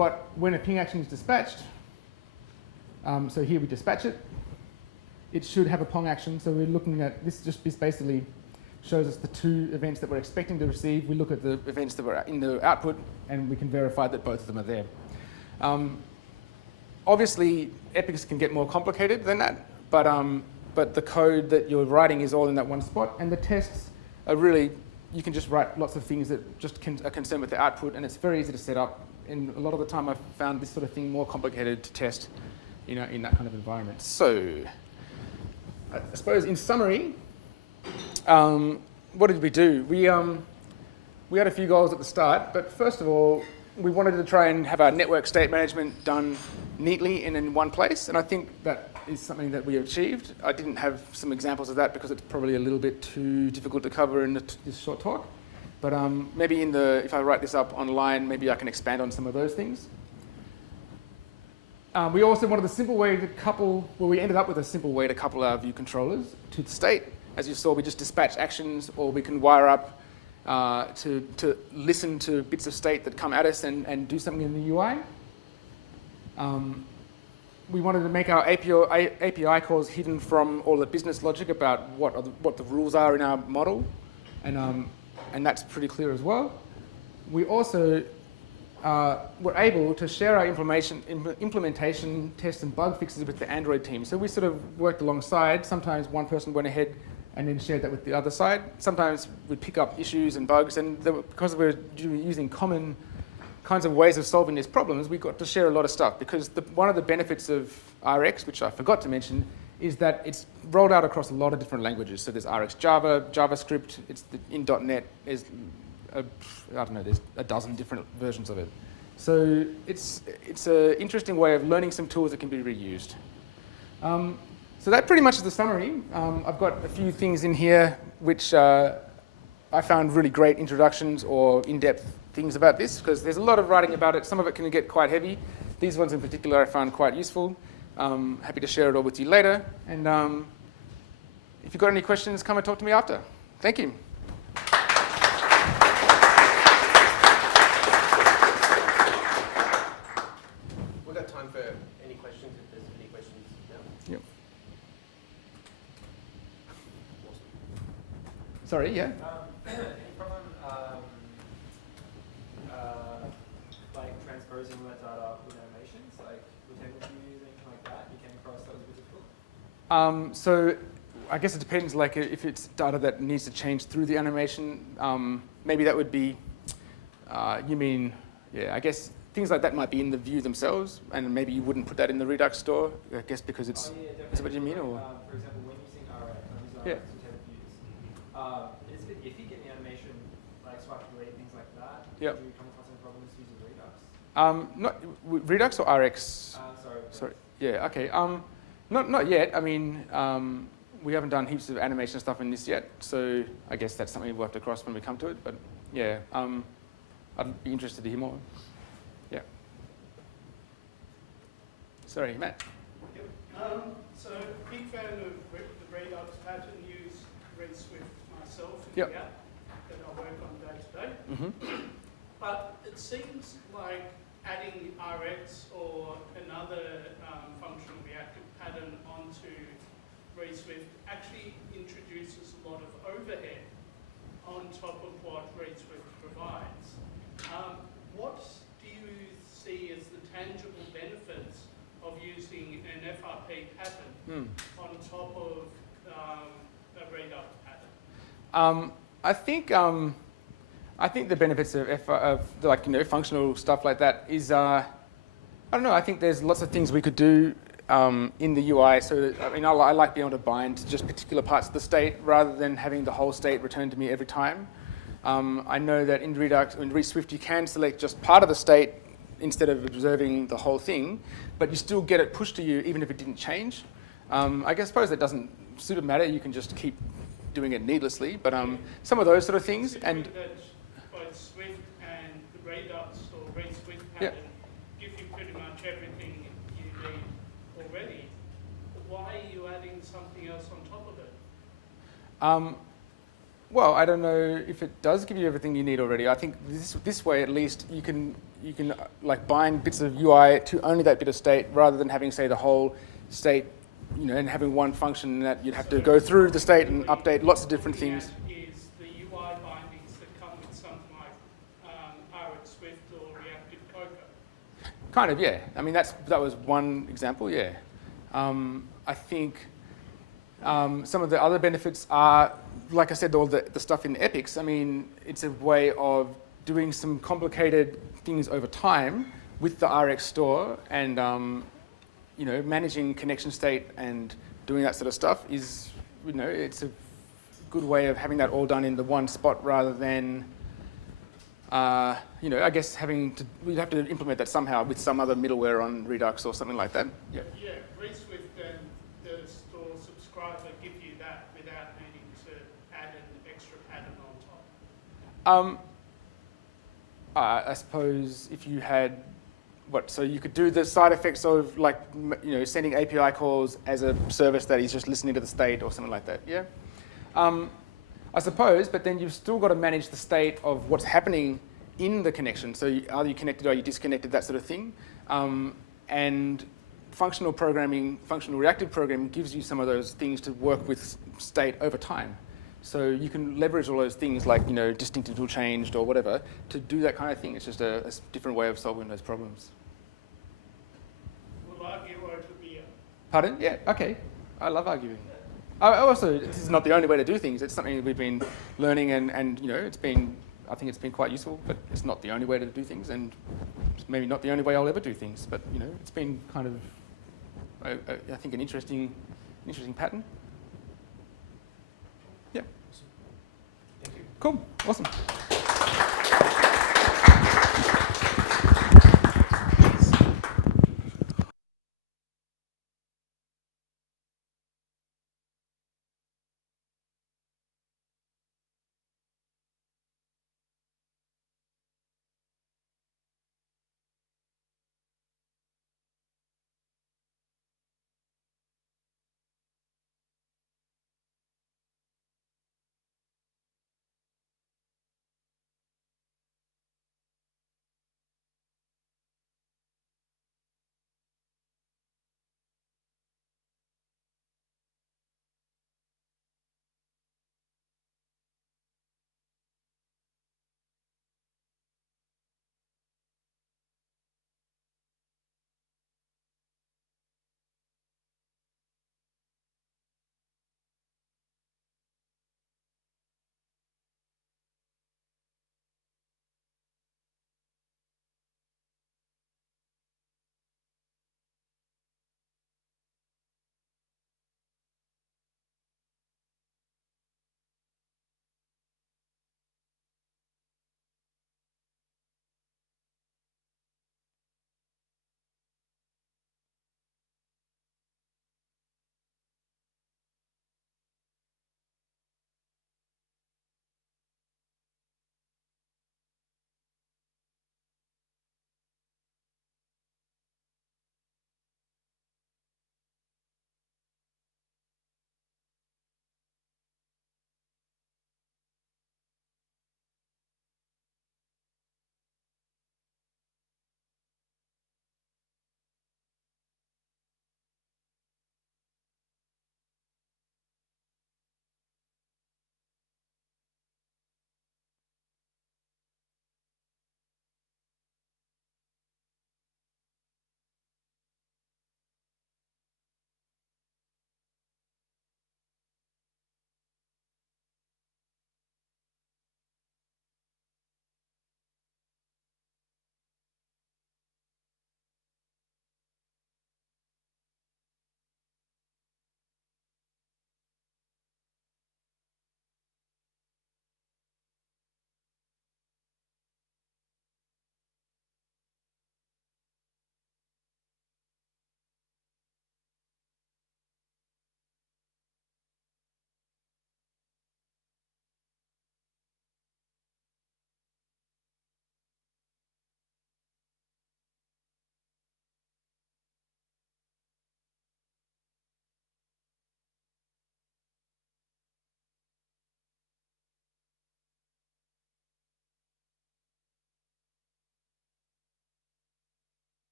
But when a ping action is dispatched, so here we dispatch it, it should have a pong action. So we're looking at, this basically shows us the two events that we're expecting to receive. We look at the events that were in the output, and we can verify that both of them are there. Obviously, epics can get more complicated than that, but the code that you're writing is all in that one spot, and the tests are really, you can just write lots of things that just are concerned with the output, and it's very easy to set up. And a lot of the time I've found this sort of thing more complicated to test, in that kind of environment. So, I suppose in summary, what did we do? We had a few goals at the start, but first of all, we wanted to try and have our network state management done neatly and in one place, and I think that is something that we achieved. I didn't have some examples of that because it's probably a little bit too difficult to cover in this short talk, but maybe if I write this up online, maybe I can expand on some of those things. We also wanted a simple way to couple, we ended up with a simple way to couple our view controllers to the state. As you saw, we just dispatch actions, or we can wire up to listen to bits of state that come at us and do something in the UI. We wanted to make our API calls hidden from all the business logic about what the rules are in our model, and that's pretty clear as well. We also were able to share our implementation tests and bug fixes with the Android team. So we sort of worked alongside. Sometimes one person went ahead and then shared that with the other side. Sometimes we'd pick up issues and bugs, and because we're using common kinds of ways of solving these problems, we got to share a lot of stuff, because one of the benefits of RX, which I forgot to mention, is that it's rolled out across a lot of different languages. So there's RX Java, JavaScript, in .NET, there's there's a dozen different versions of it. So it's an interesting way of learning some tools that can be reused. So that pretty much is the summary. I've got a few things in here which I found really great introductions or in-depth things about this, because there's a lot of writing about it. Some of it can get quite heavy. These ones in particular I found quite useful. Happy to share it all with you later. And if you've got any questions, come and talk to me after. Thank you. We've got time for any questions, if there's any questions now. Yep. Sorry, yeah? Any problem like transposing all that data with animations, like with table views, anything like that? You came across that was difficult? So I guess it depends, like if it's data that needs to change through the animation, maybe that would be, you mean, yeah, I guess things like that might be in the view themselves, and maybe you wouldn't put that in the Redux store, I guess, because it's, is that what you mean? Or? For example, when using RX, I'm using Yeah. RX with table views, it's a bit iffy getting the animation, like swipe delete, things like that. Yep. Do you come across any problems using Redux? Not Redux or RX? Sorry. Yeah. Okay. Not yet. I mean, we haven't done heaps of animation stuff in this yet, so I guess that's something we'll have to cross when we come to it. But yeah, I'd be interested to hear more. Yeah. Sorry, Matt. Yep. So big fan of the Redux pattern. Use RedSwift myself in Yep. the app that I work on day to day. Mm-hmm. But it seems like adding RX or another functional reactive pattern onto RedSwift actually introduces a lot of overhead on top of what RedSwift provides. What do you see as the tangible benefits of using an FRP pattern on top of a Redux pattern? I think the benefits of like, functional stuff like that is, I don't know, I think there's lots of things we could do in the UI. So that, I mean, I like being able to bind to just particular parts of the state rather than having the whole state returned to me every time. I know that in Redux, in RedSwift, you can select just part of the state instead of observing the whole thing, but you still get it pushed to you even if it didn't change. I suppose that doesn't sort of matter. You can just keep doing it needlessly, but some of those sort of things. And that both Swift and the Redux or RedSwift pattern give you pretty much everything you need already. Why are you adding something else on top of it? Well, I don't know if it does give you everything you need already. I think this way, at least, you can you can like bind bits of UI to only that bit of state rather than having, say, the whole state, and having one function that you'd have to go through the state and update lots of different things. Is the UI bindings that come with something like RX Swift or Reactive Cocoa? Kind of, yeah. I mean, that was one example, yeah. I think some of the other benefits are, like I said, all the stuff in epics. I mean, it's a way of doing some complicated things over time with the RX store, and managing connection state and doing that sort of stuff is, it's a good way of having that all done in the one spot rather than, I guess we'd have to implement that somehow with some other middleware on Redux or something like that. Yeah. Yeah, ReSwift and the store subscriber give you that without needing to add an extra pattern on top. I suppose if you had, so you could do the side effects of sending API calls as a service that is just listening to the state or something like that, yeah? I suppose, but then you've still got to manage the state of what's happening in the connection. So are you connected, are you disconnected, that sort of thing. And functional reactive programming gives you some of those things to work with state over time. So you can leverage all those things like, distinct until changed or whatever to do that kind of thing. It's just a different way of solving those problems. We'll argue over beer. Pardon? Yeah, okay. I love arguing. Also, this is not the only way to do things. It's something that we've been learning and I think it's been quite useful, but it's not the only way to do things, and it's maybe not the only way I'll ever do things, but it's been kind of, I think, an interesting pattern. Yeah. Thank you. Cool. Awesome.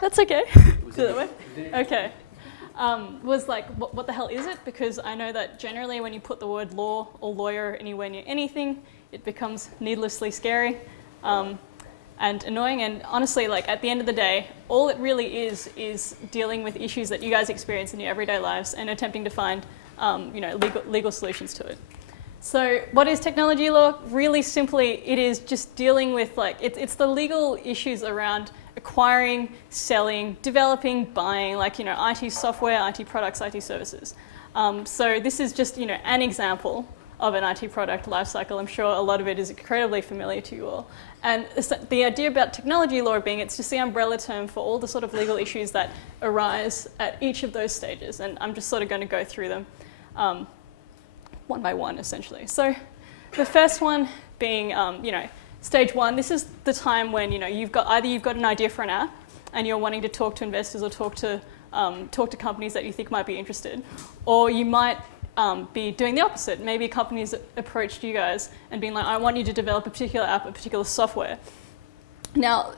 That's okay. Do it that way. Okay. Was like, what the hell is it? Because I know that generally when you put the word law or lawyer anywhere near anything, it becomes needlessly scary and annoying. And honestly, like at the end of the day, all it really is dealing with issues that you guys experience in your everyday lives and attempting to find, legal solutions to it. So what is technology law? Really simply, it is just dealing with it's the legal issues around acquiring, selling, developing, buying, IT software, IT products, IT services. So this is just, an example of an IT product lifecycle. I'm sure a lot of it is incredibly familiar to you all. And the idea about technology law being it's just the umbrella term for all the sort of legal issues that arise at each of those stages. And I'm just sort of going to go through them one by one, essentially. So the first one being, stage one, this is the time when you've got an idea for an app and you're wanting to talk to investors or talk to companies that you think might be interested, or you might be doing the opposite. Maybe companies approached you guys and being like, I want you to develop a particular app, a particular software. Now,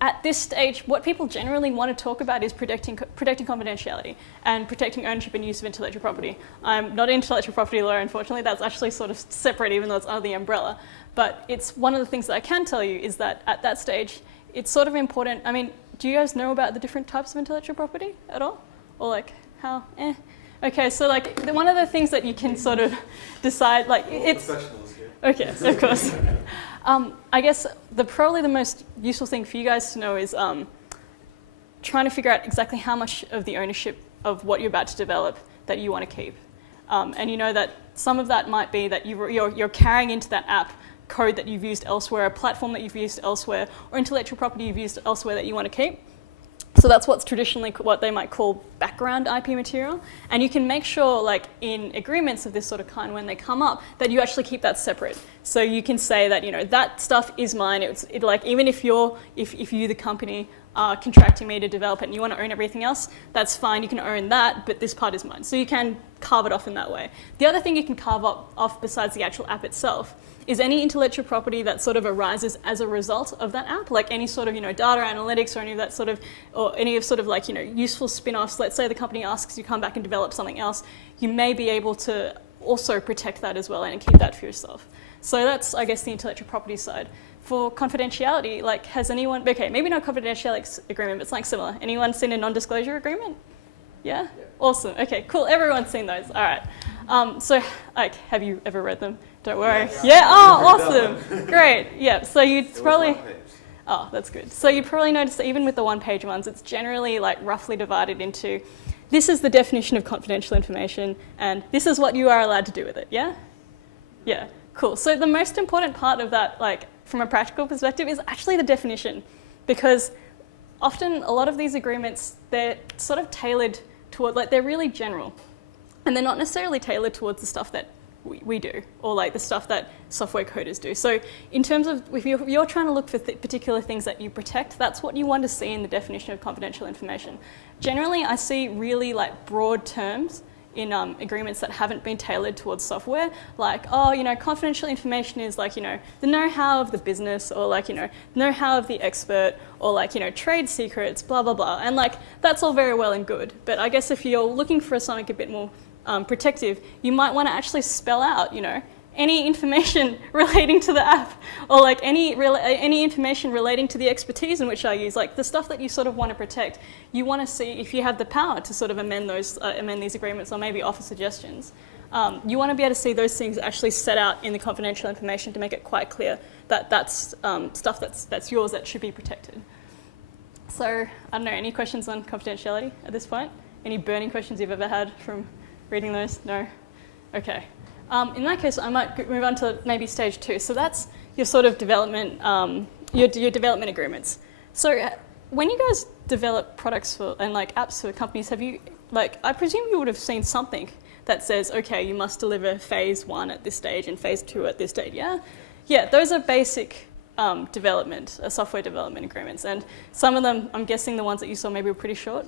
at this stage, what people generally want to talk about is protecting confidentiality and protecting ownership and use of intellectual property. I'm not an intellectual property lawyer, unfortunately. That's actually sort of separate, even though it's under the umbrella. But it's one of the things that I can tell you is that at that stage, it's sort of important. I mean, do you guys know about the different types of intellectual property at all? Or how? Okay, so one of the things that you can sort of decide, it's... Professionals here. Okay, of course. I guess probably the most useful thing for you guys to know is trying to figure out exactly how much of the ownership of what you're about to develop that you want to keep. And you know that some of that might be that you're carrying into that app code that you've used elsewhere, a platform that you've used elsewhere, or intellectual property you've used elsewhere that you want to keep. So that's what's traditionally what they might call background IP material. And you can make sure, in agreements of this sort of kind, when they come up, that you actually keep that separate. So you can say that, that stuff is mine. Even if you, the company, are contracting me to develop it and you want to own everything else, that's fine. You can own that, but this part is mine. So you can carve it off in that way. The other thing you can carve off besides the actual app itself is any intellectual property that sort of arises as a result of that app, like any sort of, data analytics or any of that sort of, or any of sort of useful spin-offs. Let's say the company asks you to come back and develop something else, you may be able to also protect that as well and keep that for yourself. So that's, I guess, the intellectual property side. For confidentiality, has anyone, okay, maybe not confidentiality agreement, but something similar. Anyone seen a non-disclosure agreement? Yeah? Awesome. Okay, cool. Everyone's seen those. All right. So, have you ever read them? Don't worry. Yeah? Oh, awesome. Great. Yeah. So you'd probably... Oh, that's good. So you'd probably notice that even with the one-page ones, it's generally roughly divided into, this is the definition of confidential information, and this is what you are allowed to do with it. Yeah? Yeah. Cool. So the most important part of that, from a practical perspective, is actually the definition, because often a lot of these agreements, they're sort of tailored toward, they're really general, and they're not necessarily tailored towards the stuff that we do, or the stuff that software coders do. So in terms of, if you're trying to look for particular things that you protect, that's what you want to see in the definition of confidential information. Generally, I see really broad terms in agreements that haven't been tailored towards software, confidential information is the know-how of the business, or know-how of the expert, or trade secrets, blah, blah, blah. And that's all very well and good. But I guess if you're looking for something a bit more protective, you might want to actually spell out, any information relating to the app, or any information relating to the expertise in which I use, the stuff that you sort of want to protect. You want to see if you have the power to sort of amend these agreements, or maybe offer suggestions. You want to be able to see those things actually set out in the confidential information to make it quite clear that that's stuff that's yours that should be protected. So I don't know, any questions on confidentiality at this point? Any burning questions you've ever had from reading those? No? Okay. In that case, I might move on to maybe stage 2. So that's your sort of development, your development agreements. So when you guys develop products and apps for companies, have you, I presume you would have seen something that says, okay, you must deliver phase 1 at this stage and phase 2 at this date, yeah? Yeah, those are basic software development agreements. And some of them, I'm guessing the ones that you saw maybe were pretty short.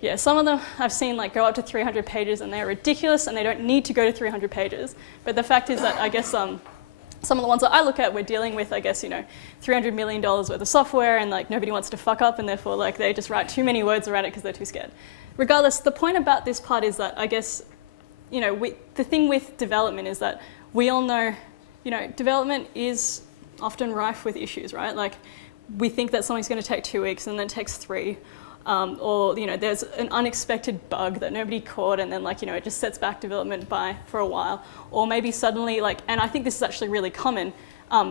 Yeah, some of them I've seen go up to 300 pages and they're ridiculous and they don't need to go to 300 pages. But the fact is that I guess some of the ones that I look at, we're dealing with, I guess, $300 million worth of software, and like nobody wants to fuck up, and therefore like they just write too many words around it because they're too scared. Regardless, the point about this part is that I guess, the thing with development is that we all know, development is often rife with issues, right? Like we think that something's going to take 2 weeks and then it takes 3. Or there's an unexpected bug that nobody caught, and then it just sets back development for a while. Or maybe suddenly and I think this is actually really common,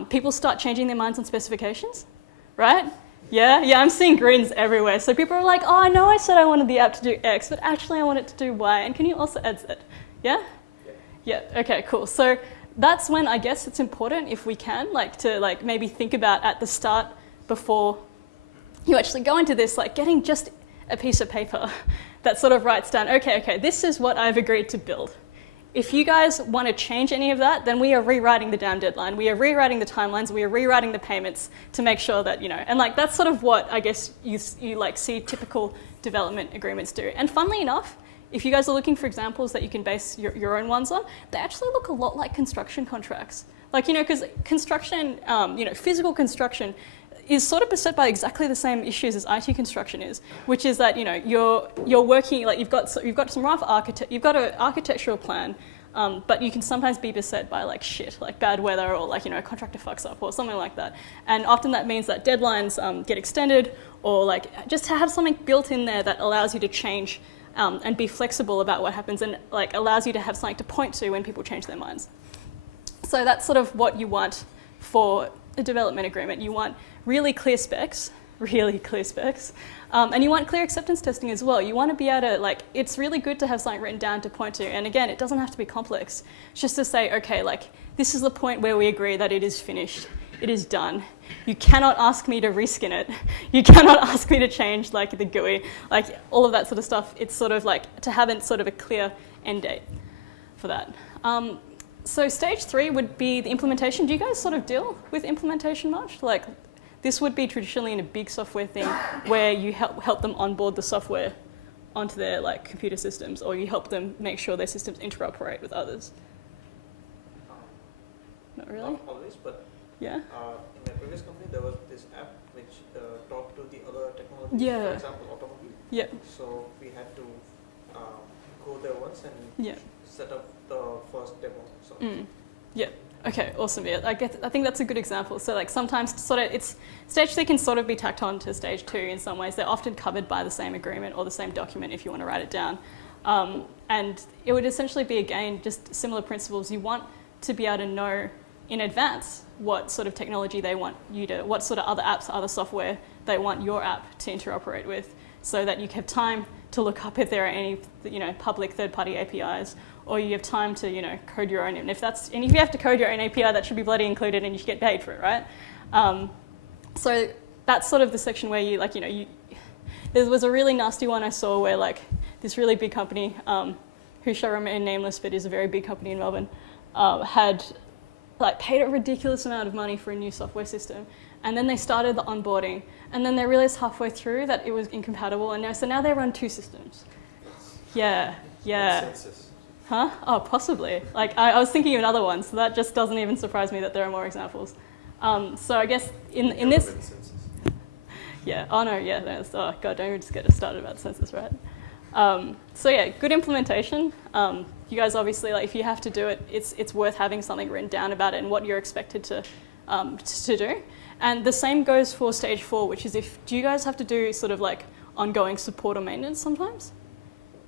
people start changing their minds on specifications, right? Yeah, I'm seeing grins everywhere. So people are like, oh, I know I said I wanted the app to do X, but actually I want it to do Y, and can you also add Z? Yeah? Yeah, okay, cool. So that's when I guess it's important, if we can, to maybe think about at the start before you actually go into this, getting just a piece of paper that sort of writes down, okay, this is what I've agreed to build. If you guys want to change any of that, then we are rewriting the damn deadline. We are rewriting the timelines. We are rewriting the payments to make sure that, and that's sort of what I guess you see typical development agreements do. And funnily enough, if you guys are looking for examples that you can base your own ones on, they actually look a lot like construction contracts. Because construction, physical construction is sort of beset by exactly the same issues as IT construction is, which is that you're working you've got some rough you've got an architectural plan, but you can sometimes be beset by shit, like bad weather, or a contractor fucks up or something like that, and often that means that deadlines get extended, or just to have something built in there that allows you to change and be flexible about what happens, and allows you to have something to point to when people change their minds. So that's sort of what you want for a development agreement. You want really clear specs, and you want clear acceptance testing as well. You want to be able to, it's really good to have something written down to point to, and again, it doesn't have to be complex. It's just to say, okay, this is the point where we agree that it is finished, it is done. You cannot ask me to reskin it. You cannot ask me to change, the GUI, all of that sort of stuff. It's sort of to have sort of a clear end date for that. So stage 3 would be the implementation. Do you guys sort of deal with implementation much? This would be traditionally in a big software thing where you help them onboard the software onto their computer systems, or you help them make sure their systems interoperate with others. Not really? Not always, but yeah. In my previous company there was this app which talked to the other technologies, Yeah. for example automobile. Yeah. So we had to go there once and set up the first demo. So. Yeah. Okay. Awesome. Yeah. I think that's a good example. So sometimes stage 3 can sort of be tacked on to stage 2 in some ways. They're often covered by the same agreement or the same document if you want to write it down. And it would essentially be, again, just similar principles. You want to be able to know in advance what sort of technology they want you to, what sort of other apps, other software they want your app to interoperate with, so that you have time to look up if there are any, public third-party APIs, or you have time to, code your own. And if you have to code your own API, that should be bloody included, and you should get paid for it, right? So that's sort of the section where there was a really nasty one I saw where this really big company, who shall remain nameless, but is a very big company in Melbourne, had paid a ridiculous amount of money for a new software system, and then they started the onboarding, and then they realized halfway through that it was incompatible, and now they run 2 systems. Yeah. Consensus. Huh? Oh, possibly. I was thinking of another one, so that just doesn't even surprise me that there are more examples. So I guess in this... Yeah. Oh, no, yeah. Oh, God, don't even just get us started about census, right? So yeah, good implementation. You guys obviously, if you have to do it, it's worth having something written down about it and what you're expected to do. And the same goes for stage 4, which is do you guys have to do sort of ongoing support or maintenance sometimes?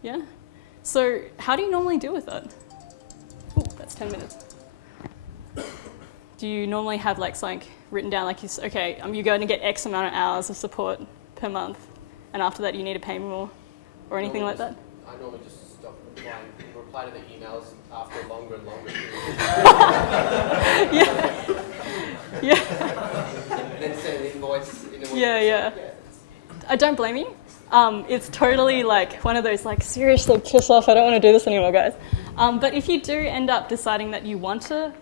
Yeah? So how do you normally deal with that? Ooh, that's 10 minutes. Do you normally have something written down you're going to get X amount of hours of support per month, and after that you need to pay more, or anything like that? I normally just stop reply to the emails after longer and longer periods. Yeah. And then send an invoice. Yeah. I don't blame you. It's totally one of those seriously piss off, I don't want to do this anymore, guys. But if you do end up deciding that you want to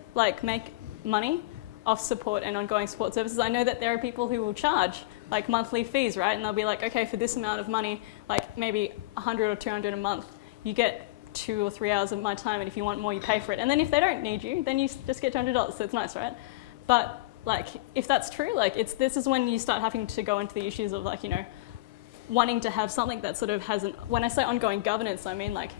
make money off support and ongoing support services, I know that there are people who will charge monthly fees, right? And they'll be okay, for this amount of money, maybe 100 or 200 a month, you get 2 or 3 hours of my time, and if you want more, you pay for it. And then if they don't need you, then you just get $200. So it's nice, right? But like, if that's true, like this is when you start having to go into the issues of like, you know, wanting to have something that sort of has when I say ongoing governance, I mean like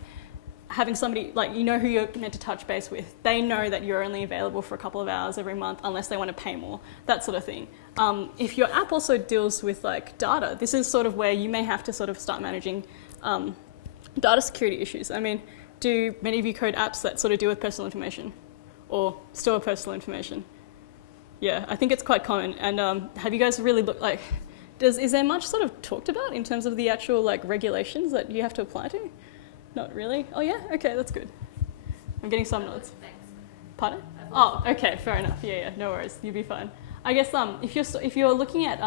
having somebody, like, you know who you're meant to touch base with. They know that you're only available for a couple of hours every month unless they want to pay more, that sort of thing. If your app also deals with like data, this is sort of where you may have to sort of start managing data security issues. I mean, do many of you code apps that sort of deal with personal information or store personal information? Yeah, I think it's quite common. And have you guys really looked like, is there much sort of talked about in terms of the actual like regulations that you have to apply to? Not really? Oh yeah? Okay, that's good. I'm getting some nods. Thanks. Pardon? Oh, okay, fair enough. Yeah, no worries. You'll be fine. I guess if you're looking at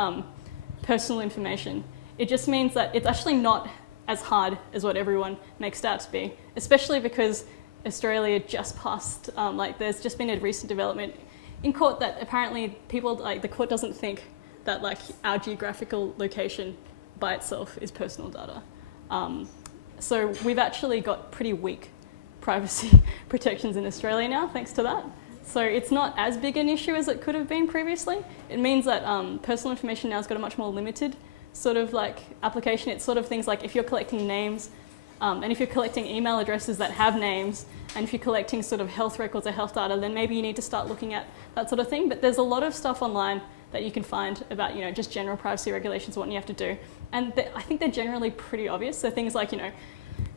personal information, it just means that it's actually not as hard as what everyone makes it out to be, especially because Australia just passed, like there's just been a recent development in court that apparently people, like the court doesn't think that like our geographical location by itself is personal data. So we've actually got pretty weak privacy protections in Australia now, thanks to that. So it's not as big an issue as it could have been previously. It means that personal information now has got a much more limited sort of like application. It's sort of things like if you're collecting names, and if you're collecting email addresses that have names, and if you're collecting sort of health records or health data, then maybe you need to start looking at that sort of thing. But there's a lot of stuff online that you can find about, you know, just general privacy regulations, what you have to do. And I think they're generally pretty obvious. So things like, you know,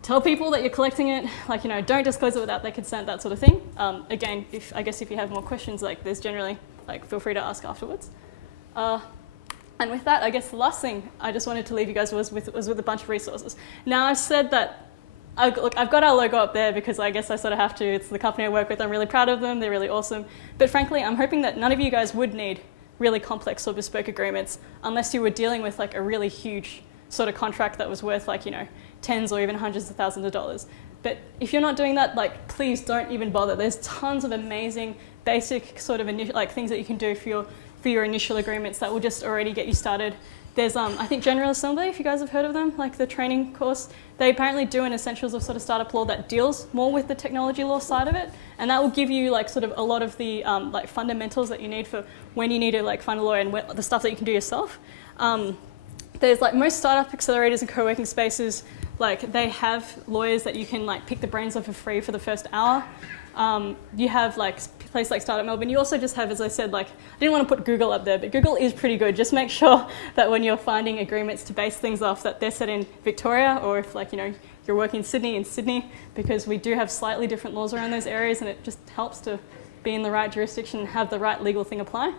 tell people that you're collecting it, like, you know, don't disclose it without their consent, that sort of thing. Again, I guess if you have more questions, like there's generally, like, feel free to ask afterwards. And with that, I guess the last thing I just wanted to leave you guys was with a bunch of resources. Now, I've said that, look, I've got our logo up there because I guess I sort of have to. It's the company I work with. I'm really proud of them. They're really awesome. But frankly, I'm hoping that none of you guys would need really complex or bespoke agreements unless you were dealing with like a really huge sort of contract that was worth like, you know, tens or even hundreds of thousands of dollars. But if you're not doing that, like, please don't even bother. There's tons of amazing basic sort of like things that you can do for your initial agreements that will just already get you started. There's, I think, General Assembly, if you guys have heard of them, like the training course. They apparently do an Essentials of sort of Startup Law that deals more with the technology law side of it. And that will give you like sort of a lot of the like fundamentals that you need for when you need to like find a lawyer and the stuff that you can do yourself. There's like most startup accelerators and co-working spaces, like they have lawyers that you can like pick the brains of for free for the first hour. You have like a place like Startup Melbourne. You also just have, as I said, like, I didn't want to put Google up there, but Google is pretty good. Just make sure that when you're finding agreements to base things off, that they're set in Victoria, or if like, you know, you're working in Sydney, because we do have slightly different laws around those areas, and it just helps to be in the right jurisdiction and have the right legal thing apply.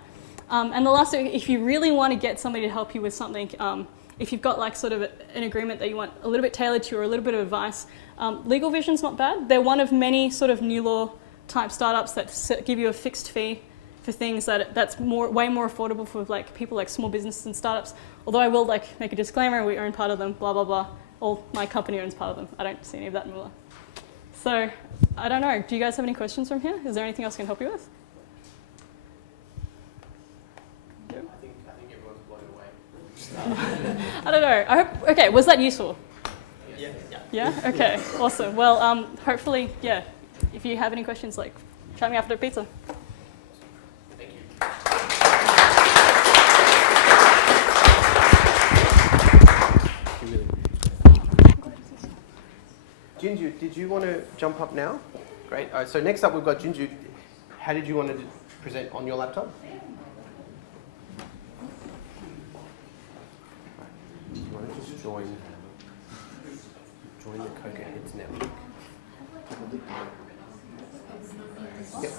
And the last, if you really want to get somebody to help you with something, if you've got like sort of an agreement that you want a little bit tailored to you or a little bit of advice, Legal Vision's not bad. They're one of many sort of new law type startups that give you a fixed fee for things that's way more affordable for like people like small businesses and startups. Although I will like make a disclaimer, we own part of them, blah, blah, blah. My company owns part of them. I don't see any of that in Mula. So I don't know. Do you guys have any questions from here? Is there anything else I can help you with? I think everyone's blown away. I don't know. I hope. Okay, was that useful? Yeah. Yeah? Okay, awesome. Well, hopefully, yeah, if you have any questions, like, chat me after pizza. Thank you. Junju, did you want to jump up now? Great. All right, so next up we've got Junju. How did you want to present on your laptop? Do you want to just join the CocoaHeads network? Yep.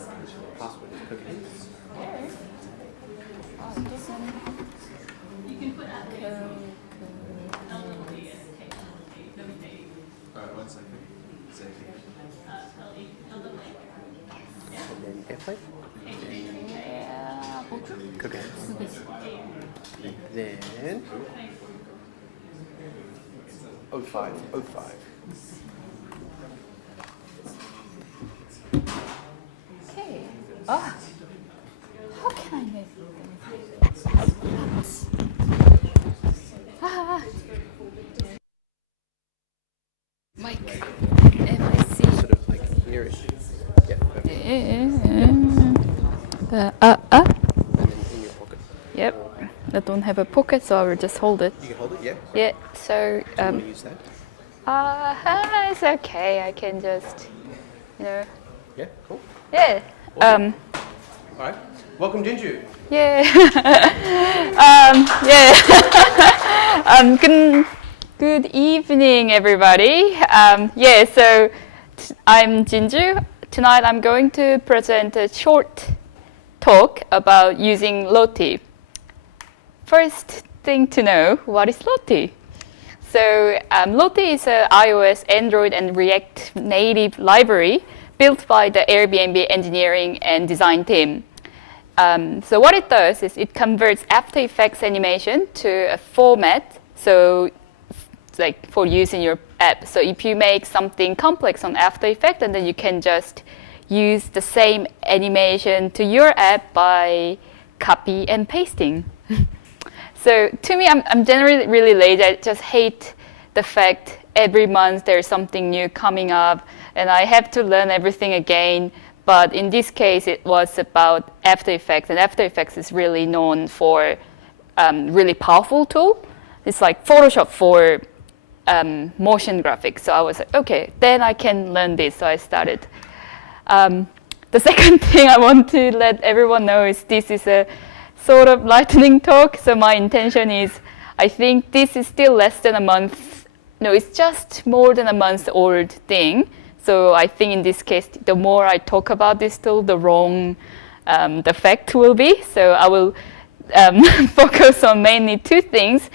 Password is CocoaHeads. You can put One second. And then airplane. CocoaHeads. Then 0505. Okay. Ah. How can I make Mike. MIC. And then in your pocket. Yep. I don't have a pocket, so I will just hold it. You can hold it, yeah? Yeah. So Do you want to use that? it's okay. I can just, Yeah, cool. yeah. Awesome. All right. Welcome, Jinju. Yeah. Yeah. Good evening, everybody. Yeah, so I'm Jinju. Tonight I'm going to present a short talk about using LOTTIE. First thing to know, what is LOTTIE? So LOTTIE is an iOS, Android, and React native library built by the Airbnb engineering and design team. So what it does is it converts After Effects animation to a format, so like for use in your app. So if you make something complex on After Effects, and then you can just use the same animation to your app by copy and pasting. So to me, I'm generally really lazy. I just hate the fact every month there's something new coming up, and I have to learn everything again. But in this case, it was about After Effects, and After Effects is really known for really powerful tool. It's like Photoshop for motion graphics. So I was like, okay, then I can learn this. So I started. The second thing I want to let everyone know is this is a sort of lightning talk. So my intention is, I think this is still less than a month. No, it's just more than a month old thing. So I think in this case, the more I talk about this tool, the wrong the effect will be. So I will focus on mainly two things.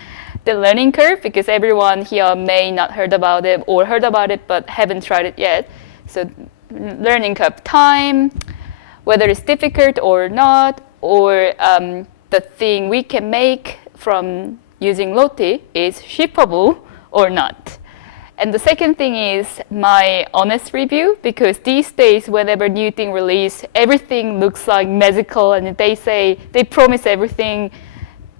The learning curve, because everyone here may not heard about it or heard about it but haven't tried it yet. So learning curve time, whether it's difficult or not, or the thing we can make from using LOTTIE is shippable or not. And the second thing is my honest review, because these days, whenever new thing release, everything looks like magical, and they promise everything,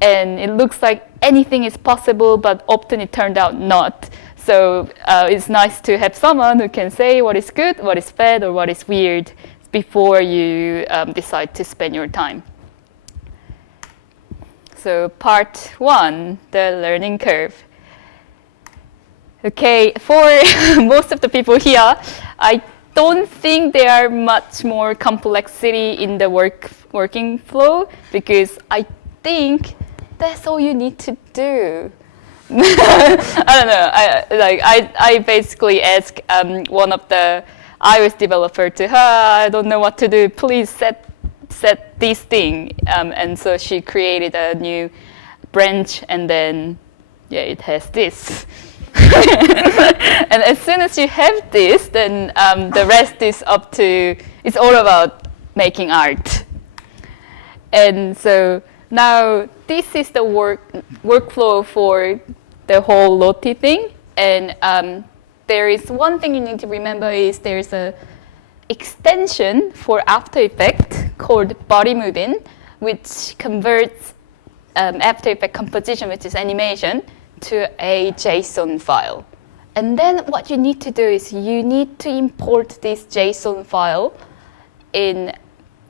and it looks like anything is possible, but often it turned out not. So it's nice to have someone who can say what is good, what is bad, or what is weird before you decide to spend your time. So part one, the learning curve. Okay, for most of the people here, I don't think there are much more complexity in the working flow, because I think that's all you need to do. I don't know. I basically asked one of the iOS developer to her, I don't know what to do. Please set this thing, and so she created a new branch, and then it has this. And as soon as you have this, then the rest is up to. It's all about making art. And so now this is the workflow for the whole LOTTIE thing. And there is one thing you need to remember is there's a extension for After Effects called Body Moving, which converts After Effects composition, which is animation, to a JSON file. And then what you need to do is you need to import this JSON file in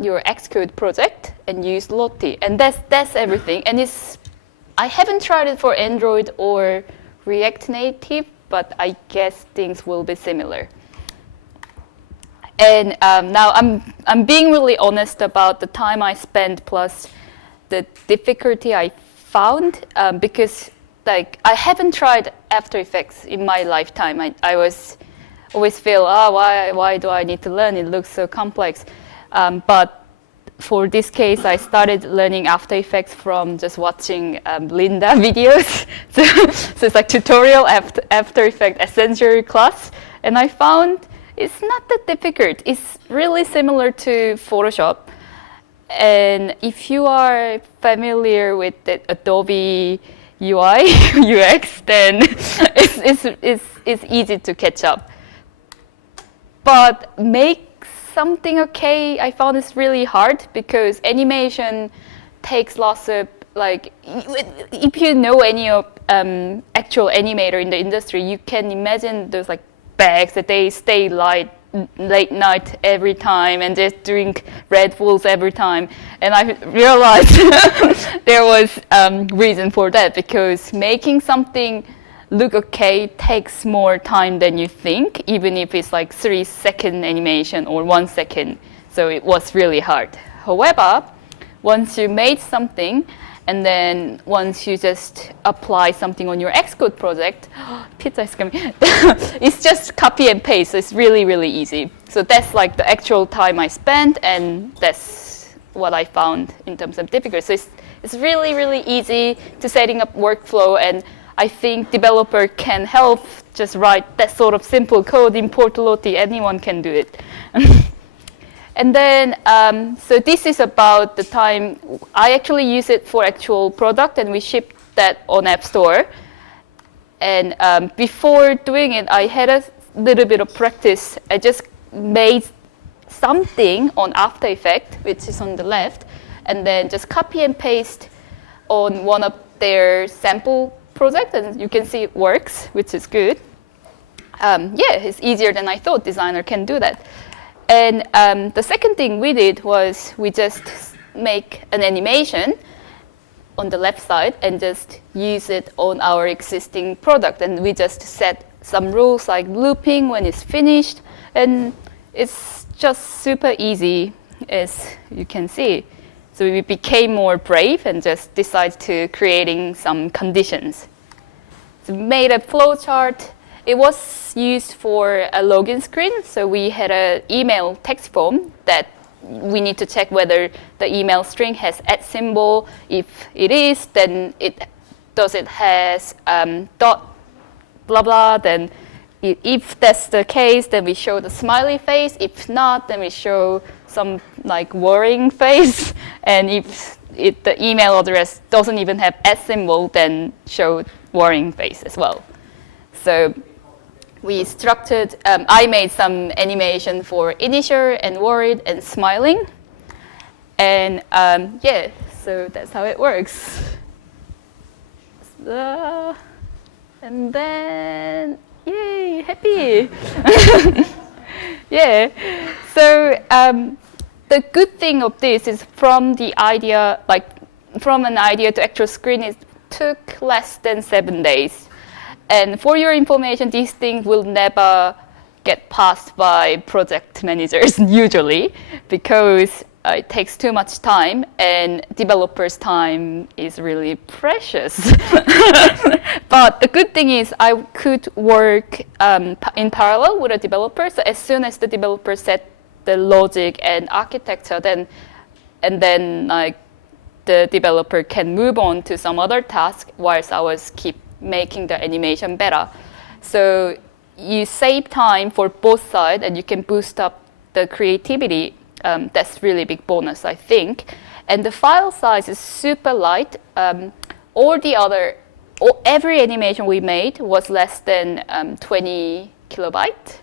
your Xcode project and use LOTTIE. And that's everything. And I haven't tried it for Android or React Native, but I guess things will be similar. And now I'm being really honest about the time I spent plus the difficulty I found, because I haven't tried After Effects in my lifetime. I always feel, why do I need to learn? It looks so complex. But for this case, I started learning After Effects from just watching Linda videos. So it's like tutorial After Effects essential class. And I found it's not that difficult. It's really similar to Photoshop. And if you are familiar with the Adobe UI, UX, then it's easy to catch up. But make something okay, I found it's really hard, because animation takes lots of, if you know any of actual animator in the industry, you can imagine those bags that they stay light late night every time and just drink Red Bulls every time. And I realized there was reason for that, because making something look okay takes more time than you think, even if it's like 3-second animation or 1 second. So it was really hard. However, once you made something, and then once you just apply something on your Xcode project, pizza is coming. It's just copy and paste. It's really, really easy. So that's like the actual time I spent, and that's what I found in terms of difficulty. So it's really, really easy to setting up workflow, and I think developer can help just write that sort of simple code, import LOTTIE. Anyone can do it. And then, so this is about the time I actually use it for actual product, and we shipped that on App Store. And before doing it, I had a little bit of practice. I just made something on After Effects, which is on the left, and then just copy and paste on one of their sample projects, and you can see it works, which is good. Yeah, it's easier than I thought. Designer can do that. And the second thing we did was we just make an animation on the left side and just use it on our existing product. And we just set some rules like looping when it's finished. And it's just super easy, as you can see. So we became more brave and just decided to creating some conditions. So we made a flowchart. It was used for a login screen, so we had an email text form that we need to check whether the email string has @ symbol. If it is, then does it has dot blah blah. Then if that's the case, then we show the smiley face. If not, then we show some like worrying face. And if the email address doesn't even have @ symbol, then show worrying face as well. So we structured, I made some animation for initial and worried and smiling. And yeah, so that's how it works. And then, yay, happy. Yeah, so the good thing of this is from an idea to actual screen, it took less than 7 days. And for your information, these things will never get passed by project managers usually, because it takes too much time, and developers' time is really precious. But the good thing is I could work in parallel with a developer. So as soon as the developer set the logic and architecture, then like the developer can move on to some other task, whilst I was keep making the animation better. So you save time for both sides, and you can boost up the creativity. That's really big bonus, I think. And the file size is super light. Every animation we made was less than 20 kilobytes.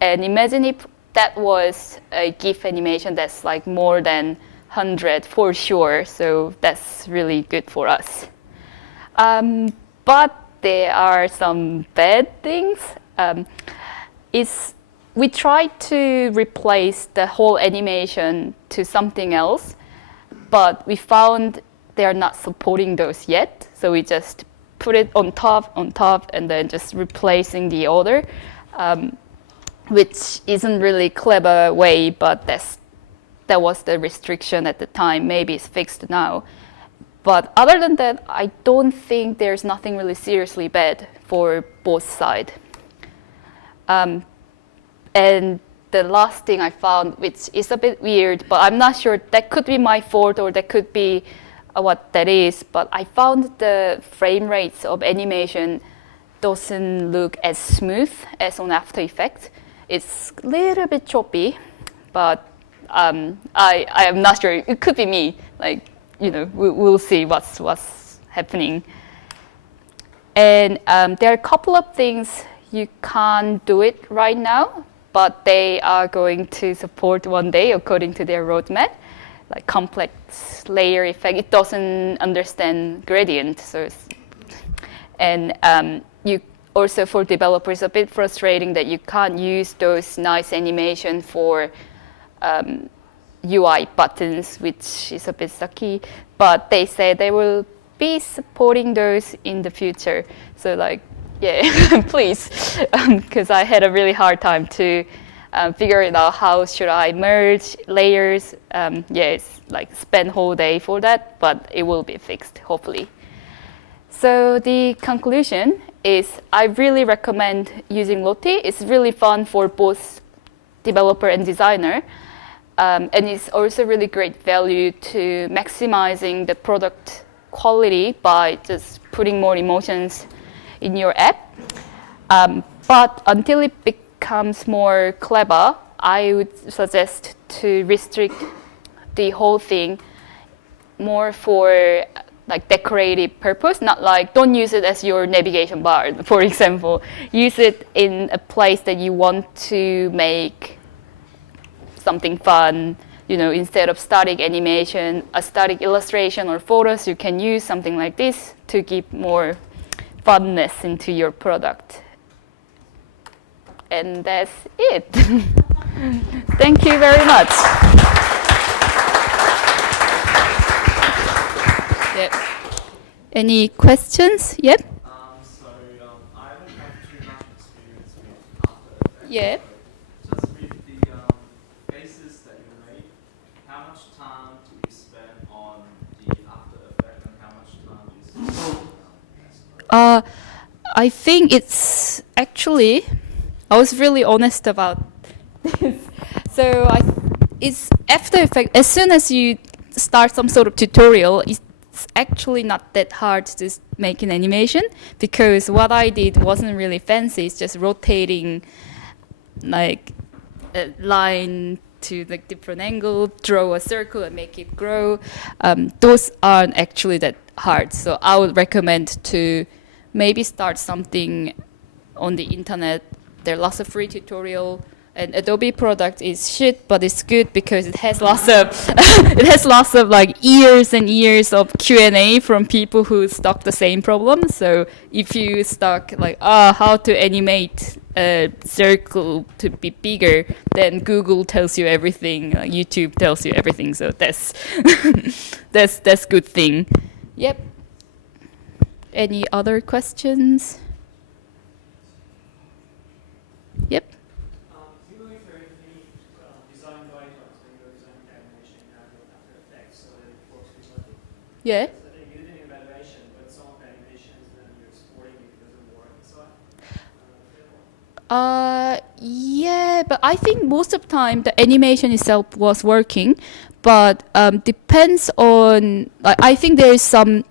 And imagine if that was a GIF animation that's like more than 100 for sure. So that's really good for us. But there are some bad things. We tried to replace the whole animation to something else, but we found they are not supporting those yet. So we just put it on top, and then just replacing the order, which isn't really clever way, but that was the restriction at the time. Maybe it's fixed now. But other than that, I don't think there's nothing really seriously bad for both sides. And the last thing I found, which is a bit weird, but I'm not sure, that could be my fault or that could be what that is, but I found the frame rates of animation doesn't look as smooth as on After Effects. It's a little bit choppy, but I am not sure. It could be me. We'll see what's happening. And there are a couple of things you can't do it right now, but they are going to support one day according to their roadmap, like complex layer effect. It doesn't understand gradient, also for developers a bit frustrating that you can't use those nice animation for UI buttons, which is a bit sucky. But they say they will be supporting those in the future. So like, yeah, please, because I had a really hard time to figure it out. How should I merge layers? Yeah, it's like spend whole day for that, but it will be fixed, hopefully. So the conclusion is I really recommend using LOTTIE. It's really fun for both developer and designer. And it's also really great value to maximizing the product quality by just putting more emotions in your app. But until it becomes more clever, I would suggest to restrict the whole thing more for like decorative purpose, not like don't use it as your navigation bar, for example. Use it in a place that you want to make something fun. You know, instead of static animation, a static illustration or photos, you can use something like this to give more funness into your product. And that's it. Thank you very much. Yep. Any questions? Yep. I haven't had too much experience with After Effects. Yeah. Just with the faces that you made, how much time do you spend on the After Effect and how much time do you spend on I think it's actually, I was really honest about this. So it's After Effects. As soon as you start some sort of tutorial, it's actually not that hard to just make an animation, because what I did wasn't really fancy. It's just rotating like a line to the different angle, draw a circle and make it grow. Those aren't actually that hard. So I would recommend to maybe start something on the internet. There are lots of free tutorial. And Adobe product is shit, but it's good because it has lots of it has lots of like years and years of Q&A from people who stuck the same problem. So if you stuck like how to animate a circle to be bigger, then Google tells you everything, YouTube tells you everything. So that's that's good thing. Yep. Any other questions? Yep. Yeah. You're doing evaluation, but some of the animations then you're exporting it doesn't work inside. Yeah, but I think most of the time the animation itself was working, but depends on, like, I think there is some,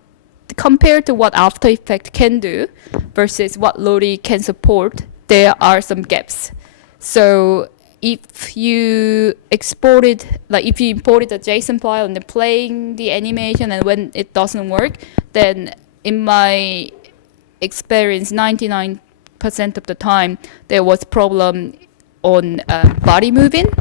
compared to what After Effects can do versus what LOTTIE can support, there are some gaps. So if you exported, like if you imported a JSON file and then playing the animation and when it doesn't work, then in my experience, 99% of the time, there was problem on body moving.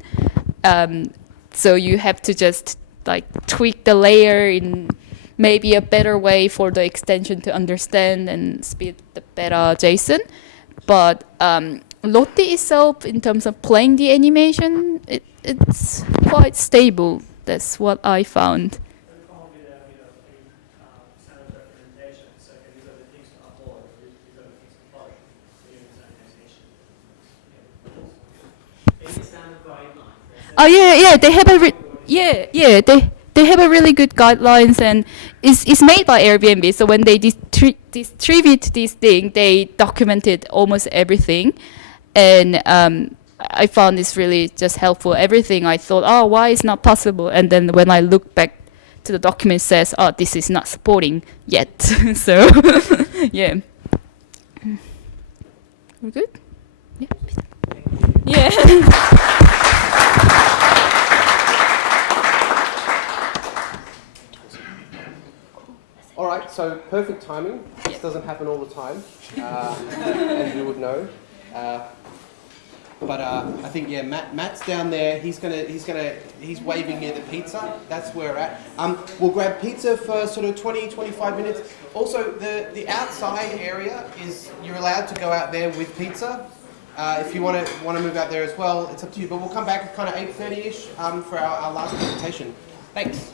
So you have to just like tweak the layer in maybe a better way for the extension to understand and speed the better JSON. But LOTTIE itself, in terms of playing the animation, it's quite stable. That's what I found. Oh yeah, they have a they have a really good guidelines, and it's made by Airbnb. So when they distribute this thing, they documented almost everything, and I found this really just helpful. Everything I thought, oh, why is not possible? And then when I look back to the document, it says, oh, this is not supporting yet. So yeah, we're good. Yeah. Yeah. All right, so perfect timing. This doesn't happen all the time, as you would know. But I think yeah, Matt's down there. He's waving near the pizza. That's where we're at. We'll grab pizza for sort of 20, 25 minutes. Also, the outside area is you're allowed to go out there with pizza. If you want to move out there as well, it's up to you. But we'll come back at kind of 8:30ish for our last presentation. Thanks.